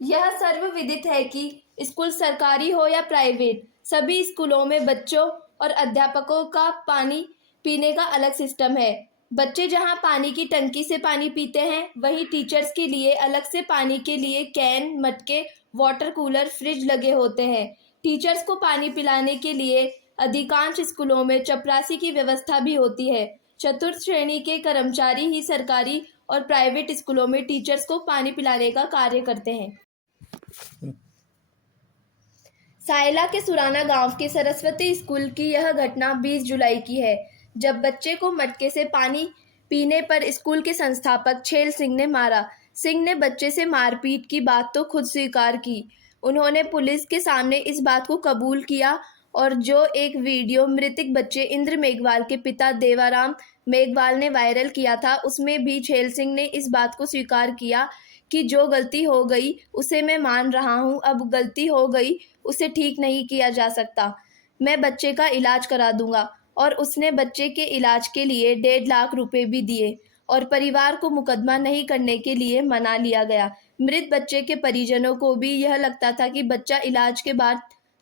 यह सर्वविदित है कि स्कूल सरकारी हो या प्राइवेट, सभी स्कूलों में बच्चों और अध्यापकों का पानी पीने का अलग सिस्टम है। बच्चे जहां पानी की टंकी से पानी पीते हैं, वहीं टीचर्स के लिए अलग से पानी के लिए कैन, मटके, वाटर कूलर, फ्रिज लगे होते हैं। टीचर्स को पानी पिलाने के लिए अधिकांश स्कूलों में चपरासी की व्यवस्था भी होती है। चतुर्थ श्रेणी के कर्मचारी ही सरकारी और प्राइवेट स्कूलों में टीचर्स को पानी पिलाने का कार्य करते हैं। सायला के सुराना गांव के सरस्वती स्कूल की यह घटना 20 जुलाई की है, जब बच्चे को मटके से पानी पीने पर स्कूल के संस्थापक छेल सिंह ने मारा। सिंह ने बच्चे से मारपीट की बात तो खुद स्वीकार की। उन्होंने पुलिस के सामने इस बात को कबूल किया और जो एक वीडियो मृतक बच्चे इंद्र मेघवाल के पिता देवाराम मेघवाल ने वायरल किया था, उसमें भी छेल सिंह ने इस बात को स्वीकार किया कि जो गलती हो गई उसे मैं मान रहा हूं, अब गलती हो गई उसे ठीक नहीं किया जा सकता। मैं बच्चे का इलाज करा दूंगा। और उसने बच्चे के इलाज के लिए 1.5 लाख रुपए भी दिए और परिवार को मुकदमा नहीं करने के लिए मना लिया गया। मृत बच्चे के परिजनों को भी यह लगता था कि बच्चा इलाज के बाद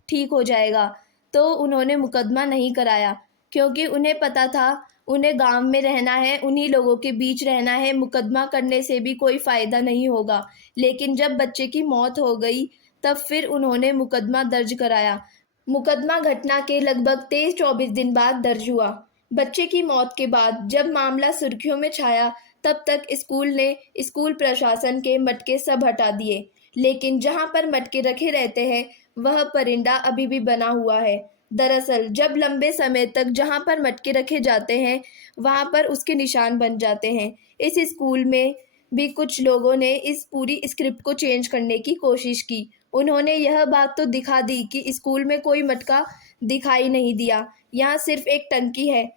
ठीक हो जाएगा, तो उन्होंने मुकदमा नहीं कराया, क्योंकि उन्हें पता था उन्हें गांव में रहना है, उन्हीं लोगों के बीच रहना है, मुकदमा करने से भी कोई फायदा नहीं होगा। लेकिन जब बच्चे की मौत हो गई तब फिर उन्होंने मुकदमा दर्ज कराया। मुकदमा घटना के लगभग 23-24 दिन बाद दर्ज हुआ। बच्चे की मौत के बाद जब मामला सुर्खियों में छाया, तब तक स्कूल ने स्कूल प्रशासन के मटके सब हटा दिए, लेकिन जहां पर मटके रखे रहते हैं वह परिंदा अभी भी बना हुआ है। दरअसल जब लंबे समय तक जहां पर मटके रखे जाते हैं वहां पर उसके निशान बन जाते हैं। इस स्कूल में भी कुछ लोगों ने इस पूरी स्क्रिप्ट को चेंज करने की कोशिश की। उन्होंने यह बात तो दिखा दी कि स्कूल में कोई मटका दिखाई नहीं दिया, यहाँ सिर्फ एक टंकी है,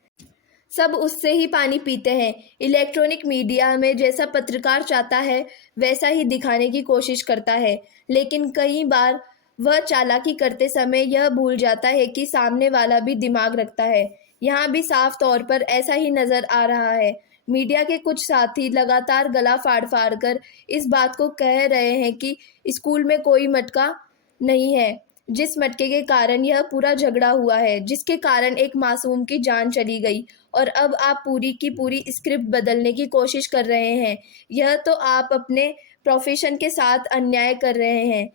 सब उससे ही पानी पीते हैं। इलेक्ट्रॉनिक मीडिया में जैसा पत्रकार चाहता है वैसा ही दिखाने की कोशिश करता है, लेकिन कई बार वह चालाकी करते समय यह भूल जाता है कि सामने वाला भी दिमाग रखता है। यहाँ भी साफ तौर पर ऐसा ही नजर आ रहा है। मीडिया के कुछ साथी लगातार गला फाड़ फाड़ कर इस बात को कह रहे हैं कि स्कूल में कोई मटका नहीं है, जिस मटके के कारण यह पूरा झगड़ा हुआ है, जिसके कारण एक मासूम की जान चली गई, और अब आप पूरी की पूरी स्क्रिप्ट बदलने की कोशिश कर रहे हैं। यह तो आप अपने प्रोफेशन के साथ अन्याय कर रहे हैं।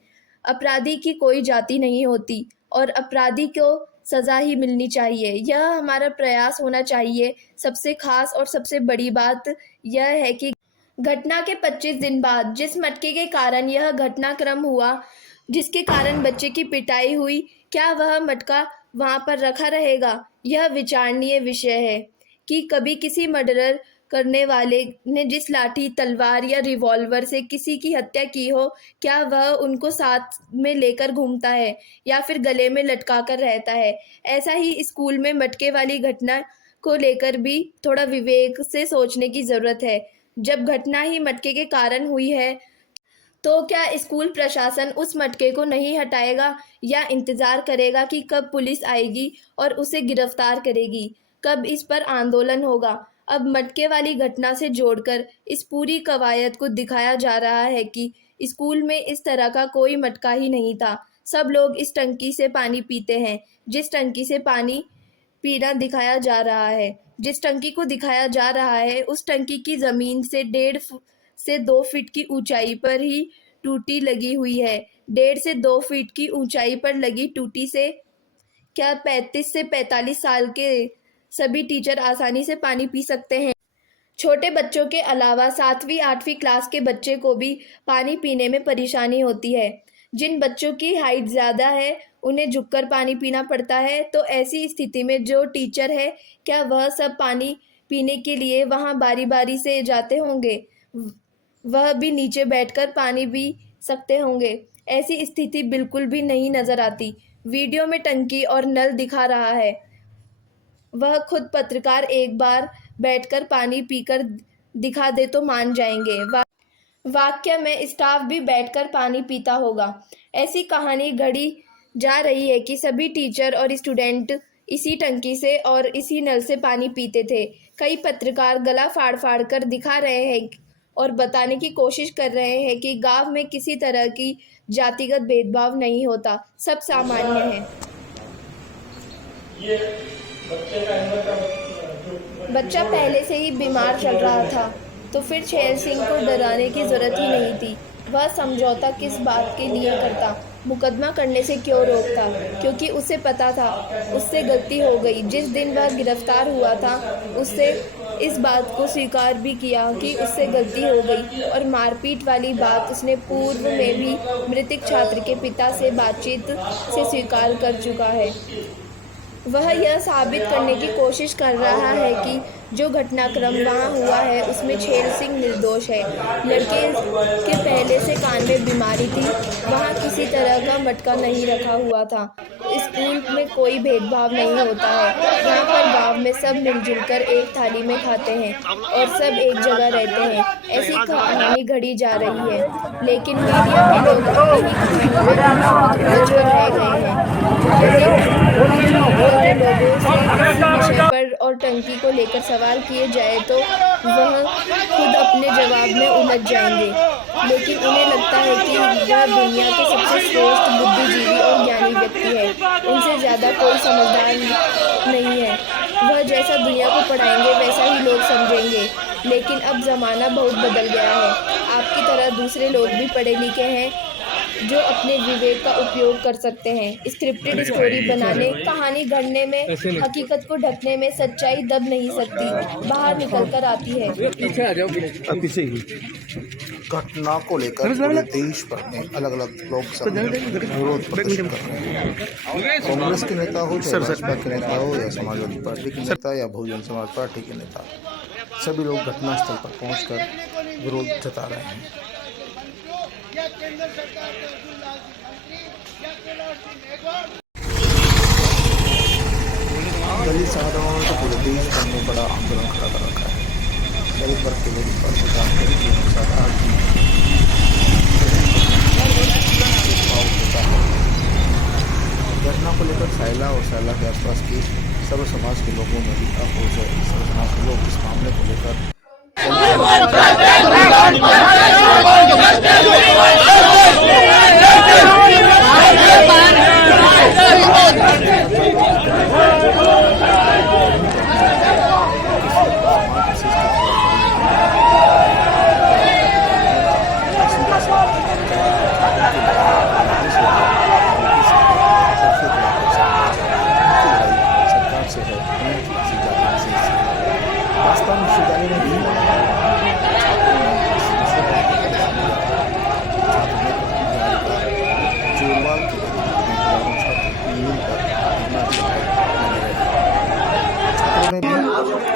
अपराधी की कोई जाति नहीं होती और अपराधी को सजा ही मिलनी चाहिए। यह हमारा प्रयास होना चाहिए। सबसे खास और सबसे बड़ी बात यह है कि घटना के 25 दिन बाद जिस मटके के कारण यह घटनाक्रम हुआ, जिसके कारण बच्चे की पिटाई हुई, क्या वह मटका वहां पर रखा रहेगा? यह विचारणीय विषय है कि कभी किसी मर्डर करने वाले ने जिस लाठी, तलवार या रिवॉल्वर से किसी की हत्या की हो, क्या वह उनको साथ में लेकर घूमता है या फिर गले में लटका कर रहता है? ऐसा ही स्कूल में मटके वाली घटना को लेकर भी थोड़ा विवेक से सोचने की जरूरत है। जब घटना ही मटके के कारण हुई है, तो क्या स्कूल प्रशासन उस मटके को नहीं हटाएगा या इंतजार करेगा कि कब पुलिस आएगी और उसे गिरफ्तार करेगी, कब इस पर आंदोलन होगा? अब मटके वाली घटना से जोड़कर इस पूरी कवायद को दिखाया जा रहा है कि स्कूल में इस तरह का कोई मटका ही नहीं था। सब लोग इस टंकी से पानी पीते हैं। जिस टंकी से पानी पीना दिखाया जा रहा है, जिस टंकी को दिखाया जा रहा है, उस टंकी की जमीन से 1.5 से 2 फीट की ऊंचाई पर ही टूटी लगी हुई है। 1.5 से 2 फीट की ऊंचाई पर लगी टूटी से क्या 35 से 45 साल के सभी टीचर आसानी से पानी पी सकते हैं? छोटे बच्चों के अलावा 7वीं-8वीं क्लास के बच्चे को भी पानी पीने में परेशानी होती है। जिन बच्चों की हाइट ज़्यादा है उन्हें झुककर पानी पीना पड़ता है, तो ऐसी स्थिति में जो टीचर है, क्या वह सब पानी पीने के लिए वहां बारी बारी से जाते होंगे? वह भी नीचे बैठकर पानी पी सकते होंगे? ऐसी स्थिति बिल्कुल भी नहीं नजर आती। वीडियो में टंकी और नल दिखा रहा है, वह खुद पत्रकार एक बार बैठकर पानी पीकर दिखा दे तो मान जाएंगे। वाक्य में स्टाफ भी बैठकर पानी पीता होगा। ऐसी कहानी घड़ी जा रही है कि सभी टीचर और स्टूडेंट इसी टंकी से और इसी नल से पानी पीते थे। कई पत्रकार गला फाड़ फाड़ कर दिखा रहे हैं और बताने की कोशिश कर रहे हैं कि गांव में किसी तरह की जातिगत भेदभाव नहीं होता, सब सामान्य है। बच्चा पहले से ही बीमार चल रहा था, तो फिर छैल सिंह को डराने की जरूरत ही नहीं थी। वह समझौता किस बात के लिए करता, मुकदमा करने से क्यों रोकता? क्योंकि उसे पता था उससे गलती हो गई। जिस दिन वह गिरफ्तार हुआ था, उससे इस बात को स्वीकार भी किया कि उससे गलती हो गई, और मारपीट वाली बात उसने पूर्व में भी मृतक छात्र के पिता से बातचीत से स्वीकार कर चुका है। वह यह साबित करने की कोशिश कर रहा है कि जो घटनाक्रम वहाँ हुआ है उसमें छैल सिंह निर्दोष है। लड़के के पहले से कान में बीमारी थी, वहाँ किसी तरह का मटका नहीं रखा हुआ था। स्कूल में कोई भेदभाव नहीं होता है। यहाँ पर गांव में सब मिलजुल कर एक थाली में खाते हैं और सब एक जगह रहते हैं। ऐसी कहानी घड़ी जा रही है, लेकिन मीडिया के लोग अपनी ही कहानियों में उलझ कर रह गए हैं। यदि लोगों से इस विषय पर और टंकी को लेकर सवाल किए जाए तो वह खुद अपने जवाब में उलझ जाएंगे, लेकिन उन्हें लगता है कि वह दुनिया के सबसे श्रेष्ठ बुद्धिजीवी और ज्ञानी व्यक्ति है। उनसे ज़्यादा कोई समझदार नहीं है। वह जैसा दुनिया को पढ़ाएंगे वैसा ही लोग समझेंगे। लेकिन अब ज़माना बहुत बदल गया है। आपकी तरह दूसरे लोग भी पढ़े लिखे हैं जो अपने विवेक का उपयोग कर सकते हैं। स्क्रिप्टेड स्टोरी बनाने, कहानी गढ़ने में, हकीकत को ढकने में सच्चाई दब नहीं सकती, बाहर निकल कर आती है। घटना को लेकर पूरे देश भर में अलग अलग लोग विरोध प्रदर्शन कर रहे हैं। कांग्रेस के नेता हो, चाहे भाजपा के नेता हो, या समाजवादी पार्टी के नेता, या बहुजन समाज पार्टी के नेता, सभी लोग घटनास्थल पर पहुंचकर विरोध जता रहे हैं। दलित संगठनों ने तो पूरे देश भर में बड़ा आंदोलन खड़ा कर रखा है। दलित वर्ग के लोग इस पर सरकार घटना को लेकर साइला और साइला के आसपास के सर्व समाज के लोगों में भी आक्रोश है। सर्व समाज के लोग इस मामले को लेकर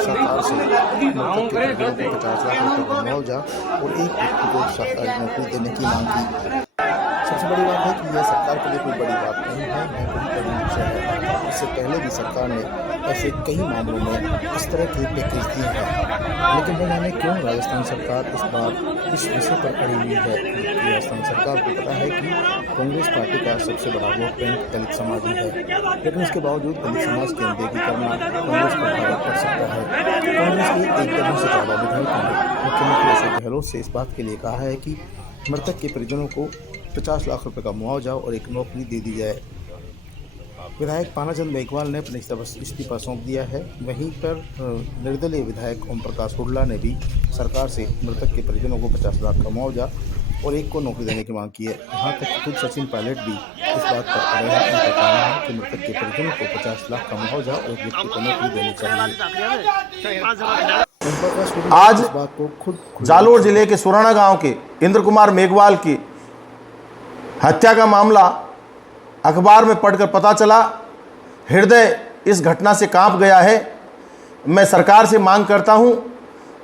सरकार से मृतक के परिजनों को 50 लाख रुपए का मुआवजा और एक व्यक्ति को सरकारी नौकरी देने की मांग की। सबसे बड़ी बात है कि यह सरकार के लिए कोई बड़ी बात नहीं है, यह कोई बड़ी विषय है। इससे पहले भी सरकार ने ऐसे कई मामलों में इस तरह के पैकेज दिए हैं, लेकिन न जाने क्यों राजस्थान सरकार इस बार इस विषय पर अड़ी हुई है। राजस्थान सरकार को पता है कि कांग्रेस पार्टी का सबसे बड़ा वोट बैंक दलित समाज ही है, लेकिन इसके बावजूद दलित समाज की अनदेखी करना कांग्रेस पर भारी पड़ सकता है। कांग्रेस के एक दर्जन से ज़्यादा विधायकों ने मुख्यमंत्री अशोक गहलोत से इस बात के लिए कहा है कि मृतक के परिजनों को 50 लाख रुपए का मुआवजा और एक नौकरी दे दी जाए। विधायक पानाचंद मेघवाल ने अपना इस्तीफा सौंप दिया है। वहीं पर निर्दलीय विधायक ओम प्रकाश हुड्डा ने भी सरकार से मृतक के परिजनों को 50 लाख का मुआवजा और एक को नौकरी देने की मांग की है। यहाँ तक खुद सचिन पायलट भी इस बात पर अड़े हैं। उनका कहना है कि मृतक के परिजनों को 50 लाख का मुआवजा और एक व्यक्ति को नौकरी देनी चाहिए। आज जालोर जिले के सुराना गांव के इंद्र कुमार मेघवाल की हत्या का मामला अखबार में पढ़कर पता चला। हृदय इस घटना से कांप गया है। मैं सरकार से मांग करता हूं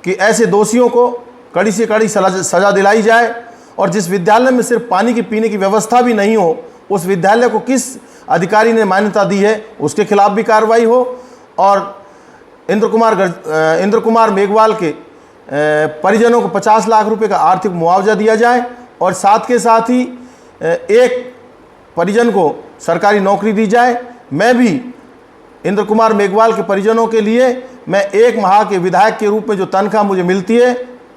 कि ऐसे दोषियों को कड़ी से कड़ी सजा दिलाई जाए और जिस विद्यालय में सिर्फ पानी की पीने की व्यवस्था भी नहीं हो, उस विद्यालय को किस अधिकारी ने मान्यता दी है उसके खिलाफ भी कार्रवाई हो और इंद्र कुमार मेघवाल के परिजनों को 50 लाख रुपए का आर्थिक मुआवजा दिया जाए और साथ के साथ ही एक परिजन को सरकारी नौकरी दी जाए। मैं भी इंद्र कुमार मेघवाल के परिजनों के लिए मैं 1 माह के विधायक के रूप में जो तनख्वाह मुझे मिलती है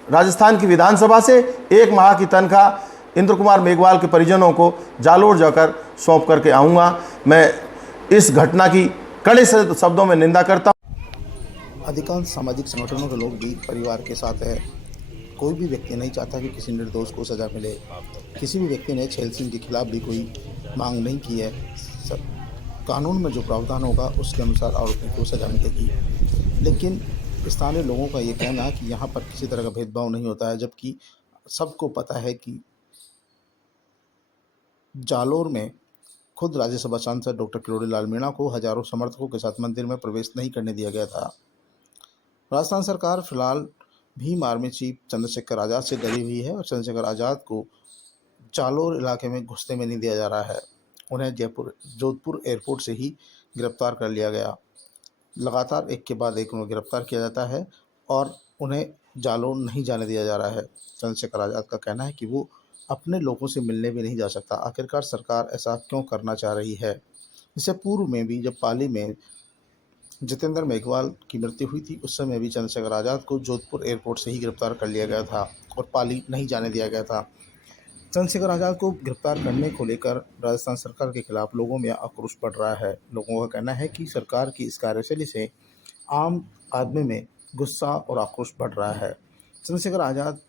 राजस्थान की विधानसभा से 1 माह की तनख्वाह इंद्र कुमार मेघवाल के परिजनों को जालोर जाकर सौंप करके आऊँगा। मैं इस घटना की कड़े शब्दों में निंदा करता हूँ। अधिकांश सामाजिक संगठनों के लोग भी परिवार के साथ है। कोई भी व्यक्ति नहीं चाहता कि किसी निर्दोष को सजा मिले। किसी भी व्यक्ति ने छेल सिंह के खिलाफ भी कोई मांग नहीं की है। कानून में जो प्रावधान होगा उसके अनुसार आरोपी को सजा मिलेगी। लेकिन स्थानीय लोगों का ये कहना कि यहाँ पर किसी तरह का भेदभाव नहीं होता है, जबकि सबको पता है कि जालोर में खुद राज्यसभा सांसद डॉक्टर किरोड़ी लाल मीणा को हजारों समर्थकों के साथ मंदिर में प्रवेश नहीं करने दिया गया था। राजस्थान सरकार फिलहाल भीम आर्मी चीफ चंद्रशेखर आज़ाद से डरी हुई है और चंद्रशेखर आज़ाद को जालोर इलाके में घुसने में नहीं दिया जा रहा है। उन्हें जोधपुर एयरपोर्ट से ही गिरफ्तार कर लिया गया। लगातार एक के बाद एक उन्हें गिरफ्तार किया जाता है और उन्हें जालोर नहीं जाने दिया जा रहा है। चंद्रशेखर आज़ाद का कहना है कि वो अपने लोगों से मिलने भी नहीं जा सकता। आखिरकार सरकार ऐसा क्यों करना चाह रही है? इससे पूर्व में भी जब पाली में जितेंद्र मेघवाल की मृत्यु हुई थी, उस समय भी चंद्रशेखर आज़ाद को जोधपुर एयरपोर्ट से ही गिरफ्तार कर लिया गया था और पाली नहीं जाने दिया गया था। चंद्रशेखर आज़ाद को गिरफ्तार करने को लेकर राजस्थान सरकार के खिलाफ लोगों में आक्रोश बढ़ रहा है। लोगों का कहना है कि सरकार की इस कार्यशैली से आम आदमी में गुस्सा और आक्रोश बढ़ रहा है। चंद्रशेखर आज़ाद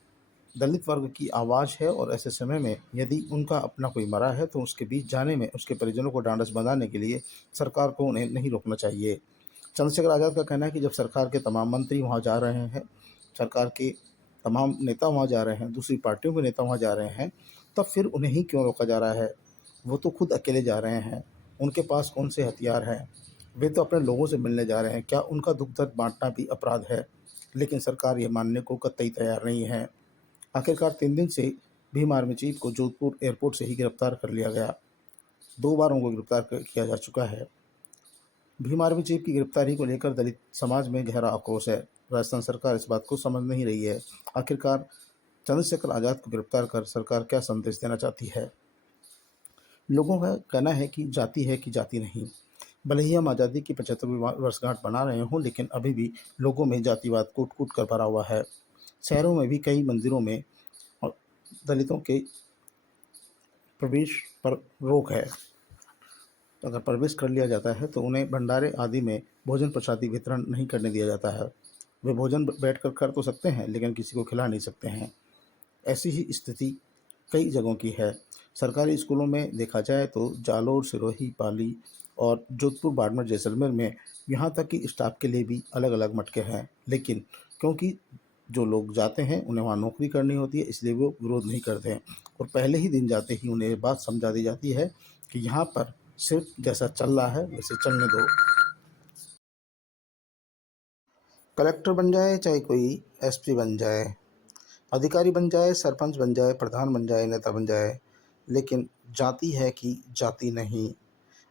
दलित वर्ग की आवाज़ है और ऐसे समय में यदि उनका अपना कोई मरा है तो उसके बीच जाने में उसके परिजनों को ढांढस बंधाने के लिए सरकार को उन्हें नहीं रोकना चाहिए। चंद्रशेखर आज़ाद का कहना है कि जब सरकार के तमाम मंत्री वहाँ जा रहे हैं, सरकार के तमाम नेता वहाँ जा रहे हैं, दूसरी पार्टियों के नेता वहाँ जा रहे हैं, तब फिर उन्हें ही क्यों रोका जा रहा है? वो तो खुद अकेले जा रहे हैं, उनके पास कौन से हथियार हैं? वे तो अपने लोगों से मिलने जा रहे हैं। क्या उनका दुख दर्द बांटना भी अपराध है? लेकिन सरकार ये मानने को कतई तैयार नहीं है। आखिरकार 3 दिन से भीम आर्मी चीफ को जोधपुर एयरपोर्ट से ही गिरफ्तार कर लिया गया। 2 बार उनको गिरफ्तार किया जा चुका है। भीम आर्मी चीफ की गिरफ्तारी को लेकर दलित समाज में गहरा आक्रोश है। राजस्थान सरकार इस बात को समझ नहीं रही है। आखिरकार चंद्रशेखर आज़ाद को गिरफ्तार कर सरकार क्या संदेश देना चाहती है? लोगों का कहना है कि जाति नहीं। भले ही हम आज़ादी की 75वीं वर्षगांठ बना रहे हों, लेकिन अभी भी लोगों में जातिवाद कूट कर भरा हुआ है। शहरों में भी कई मंदिरों में दलितों के प्रवेश पर रोक है। अगर प्रवेश कर लिया जाता है तो उन्हें भंडारे आदि में भोजन प्रसादी वितरण नहीं करने दिया जाता है। वे भोजन बैठकर कर तो सकते हैं, लेकिन किसी को खिला नहीं सकते हैं। ऐसी ही स्थिति कई जगहों की है। सरकारी स्कूलों में देखा जाए तो जालोर, सिरोही, पाली और जोधपुर, बाड़मेर, जैसलमेर में यहाँ तक कि स्टाफ के लिए भी अलग अलग मटके हैं। लेकिन क्योंकि जो लोग जाते हैं उन्हें वहाँ नौकरी करनी होती है, इसलिए वो विरोध नहीं करते हैं और पहले ही दिन जाते ही उन्हें ये बात समझा दी जाती है कि यहाँ पर सिर्फ जैसा चल रहा है वैसे चलने दो। कलेक्टर बन जाए, चाहे कोई एसपी बन जाए, अधिकारी बन जाए, सरपंच बन जाए, प्रधान बन जाए, नेता बन जाए, लेकिन जाति है कि जाति नहीं।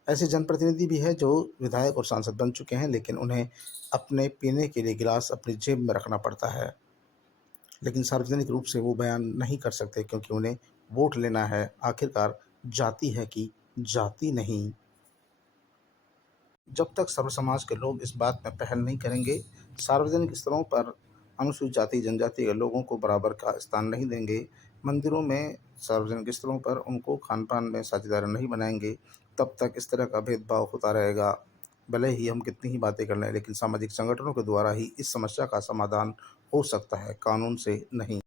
ऐसे जनप्रतिनिधि भी हैं जो विधायक और सांसद बन चुके हैं, लेकिन उन्हें अपने पीने के लिए गिलास अपनी जेब में रखना पड़ता है, लेकिन सार्वजनिक रूप से वो बयान नहीं कर सकते क्योंकि उन्हें वोट लेना है। आखिरकार जाति है कि जाति नहीं। जब तक सर्व समाज के लोग इस बात में पहल नहीं करेंगे, सार्वजनिक स्तरों पर अनुसूचित जाति जनजाति के लोगों को बराबर का स्थान नहीं देंगे, मंदिरों में सार्वजनिक स्थलों पर उनको खान पान में साझेदार नहीं बनाएंगे, तब तक इस तरह का भेदभाव होता रहेगा। भले ही हम कितनी ही बातें कर लें, लेकिन सामाजिक संगठनों के द्वारा ही इस समस्या का समाधान हो सकता है, कानून से नहीं।